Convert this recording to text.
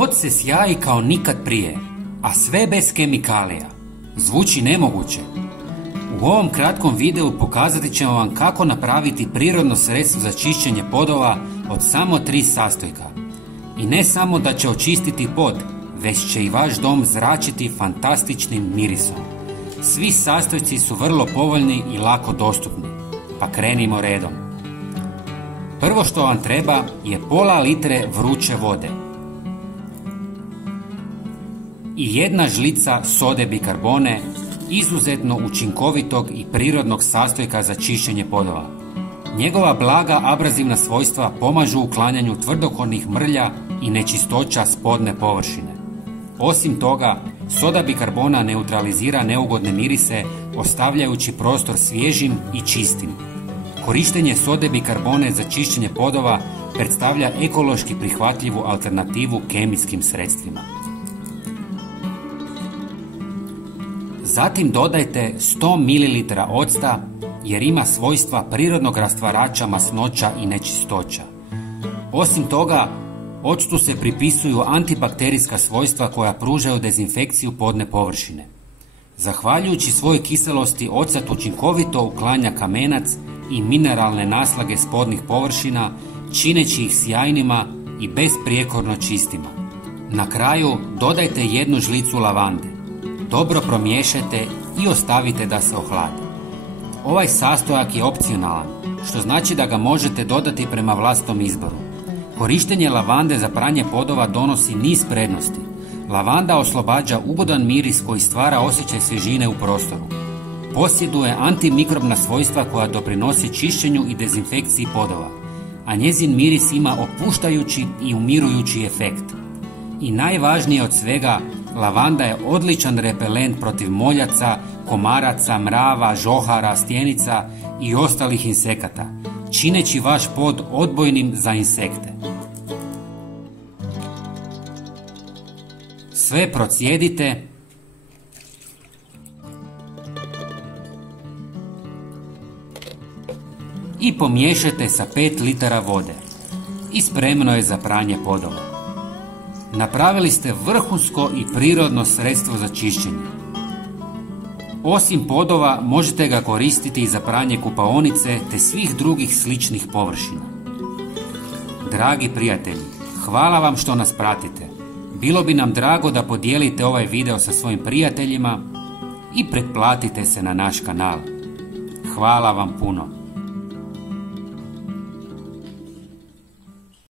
Pod se sjaji kao nikad prije, a sve bez kemikalija. Zvuči nemoguće. U ovom kratkom videu pokazati ćemo vam kako napraviti prirodno sredstvo za čišćenje podova od samo 3 sastojka. I ne samo da će očistiti pod, već će i vaš dom zračiti fantastičnim mirisom. Svi sastojci su vrlo povoljni i lako dostupni, pa krenimo redom. Prvo što vam treba je pola litre vruće vode i 1 žlica sode bikarbone, izuzetno učinkovitog i prirodnog sastojka za čišćenje podova. Njegova blaga abrazivna svojstva pomažu u uklanjanju tvrdokornih mrlja i nečistoća spodne površine. Osim toga, soda bikarbona neutralizira neugodne mirise, ostavljajući prostor svježim i čistim. Korištenje sode bikarbone za čišćenje podova predstavlja ekološki prihvatljivu alternativu kemijskim sredstvima. Zatim dodajte 100 ml octa jer ima svojstva prirodnog rastvarača masnoća i nečistoća. Osim toga, octu se pripisuju antibakterijska svojstva koja pružaju dezinfekciju podne površine. Zahvaljujući svojoj kiselosti, ocat učinkovito uklanja kamenac i mineralne naslage spodnih površina, čineći ih sjajnima i besprijekorno čistima. Na kraju dodajte 1 žlicu lavande. Dobro promiješajte i ostavite da se ohladi. Ovaj sastojak je opcionalan, što znači da ga možete dodati prema vlastitom izboru. Korištenje lavande za pranje podova donosi niz prednosti. Lavanda oslobađa ugodan miris koji stvara osjećaj svježine u prostoru. Posjeduje antimikrobna svojstva koja doprinosi čišćenju i dezinfekciji podova, a njezin miris ima opuštajući i umirujući efekt. I najvažnije od svega, lavanda je odličan repelent protiv moljaca, komaraca, mrava, žohara, stjenica i ostalih insekata, čineći vaš pod odbojnim za insekte. Sve procijedite i pomiješajte sa 5 litara vode i spremno je za pranje podova. Napravili ste vrhunsko i prirodno sredstvo za čišćenje. Osim podova možete ga koristiti i za pranje kupaonice te svih drugih sličnih površina. Dragi prijatelji, hvala vam što nas pratite. Bilo bi nam drago da podijelite ovaj video sa svojim prijateljima i pretplatite se na naš kanal. Hvala vam puno.